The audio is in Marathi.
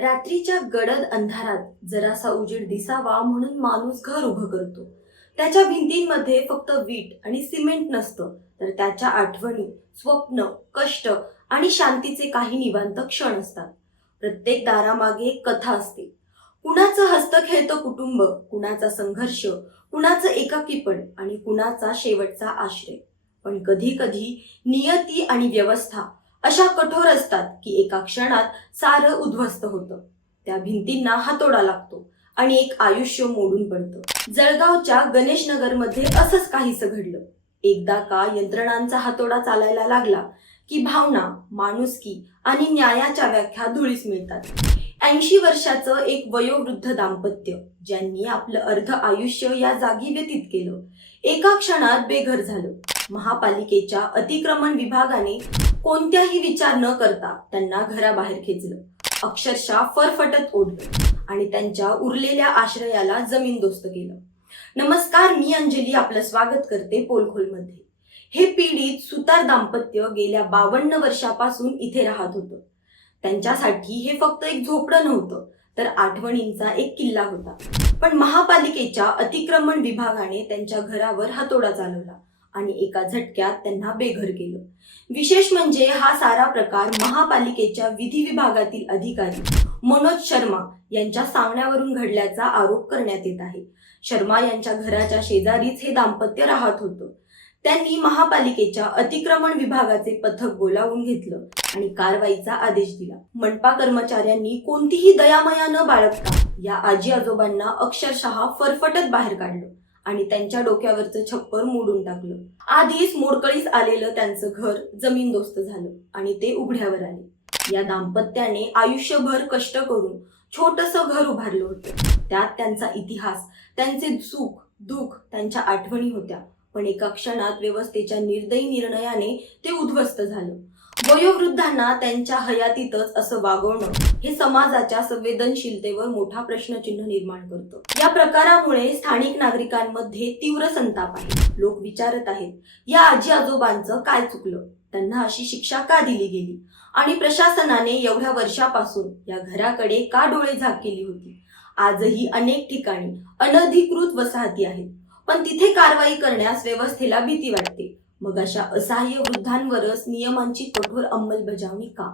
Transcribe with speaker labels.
Speaker 1: रात्रीच्या गडद अंधारात जरासा उजेड दिसावा म्हणून माणूस घर उभं करतो. त्याच्या भिंतींमध्ये फक्त वीट आणि सिमेंट नसतं तर त्याच्या आठवणी स्वप्न कष्ट आणि शांतीचे काही निवांत क्षण असतात. प्रत्येक दारामागे एक कथा असते. कुणाचं हस्त खेळतं कुटुंब कुणाचा संघर्ष कुणाचं एकाकीपण आणि कुणाचा शेवटचा आश्रय. पण कधी कधी नियती आणि व्यवस्था अशा कठोर असतात की एका क्षणात सारं उद्ध्वस्त होतं. त्या भिंतींना हातोडा लागतो आणि एक आयुष्य मोडून पडतं. जळगावच्या गणेशनगरमध्ये असंच काहीसं घडलं. एकदा का यंत्रणांचा हातोडा चालायला लागला की भावना माणुसकी आणि न्यायाच्या व्याख्या धुळीस मिळतात. ऐंशी वर्षाचं एक वयोवृद्ध दाम्पत्य ज्यांनी आपलं अर्ध आयुष्य या जागी व्यतीत केलं एका क्षणात बेघर झालं. महापालिकेच्या अतिक्रमण विभागाने कोणत्याही विचार न करता त्यांना घराबाहेर खेचलं. अक्षरशः फरफटत ओढलं आणि त्यांच्या उरलेल्या आश्रयाला जमीनदोस्त केलं. नमस्कार मी अंजली आपलं स्वागत करते पोलखोलमध्ये. हे पीडित सुतार दाम्पत्य गेल्या बावन्न वर्षापासून इथे राहत होतं. त्यांच्यासाठी हे फक्त एक झोपडं नव्हतं तर आठवणींचा एक किल्ला होता. पण महापालिकेच्या अतिक्रमण विभागाने त्यांच्या घरावर हातोडा चालवला. आणि एका झटक्यात त्यांना बेघर केलं. विशेष म्हणजे हा सारा प्रकार महापालिकेच्या विधी विभागातील अधिकारी मनोज शर्मा यांच्या सांगण्यावरून घडल्याचा आरोप करण्यात येत आहे. शर्मा यांच्या घराच्या शेजारीच हे दाम्पत्य राहत होतं. त्यांनी महापालिकेच्या अतिक्रमण विभागाचे पथक बोलावून घेतलं आणि कारवाईचा आदेश दिला. मनपा कर्मचाऱ्यांनी कोणतीही दयामया न बाळगता या आजी आजोबांना अक्षरशः फरफटत बाहेर काढलं. आणि त्यांच्या डोक्यावरचं छप्पर मोडून टाकलं. आधीच मोडकळीस आलेलं त्यांचं घर जमीनदोस्त झालं आणि ते उघड्यावर आले. या दाम्पत्याने आयुष्यभर कष्ट करून छोटस घर उभारलं होतं. त्यात त्यांचा इतिहास त्यांचे सुख दुःख त्यांच्या आठवणी होत्या. पण एका क्षणात व्यवस्थेच्या निर्दयी निर्णयाने ते उद्ध्वस्त झालं. वयोवृद्धांना त्यांच्या हयातीतच असं वागवणं हे समाजाच्या संवेदनशीलतेवर मोठा प्रश्नचिन्ह निर्माण करतं. या प्रकारामुळे स्थानिक नागरिकांमध्ये तीव्र संताप आहे. लोक विचारत आहेत या आजी आजोबांचं काय चुकलं? त्यांना अशी शिक्षा का दिली गेली? आणि प्रशासनाने एवढ्या वर्षापासून या घराकडे का डोळे झाक केली होती? आजही अनेक ठिकाणी अनधिकृत वसाहती आहेत. पण तिथे कारवाई करण्यास व्यवस्थेला भीती वाटते. मग अशा असहाय्य वृद्धांवरच नियमांची कठोर अंमलबजावणी का?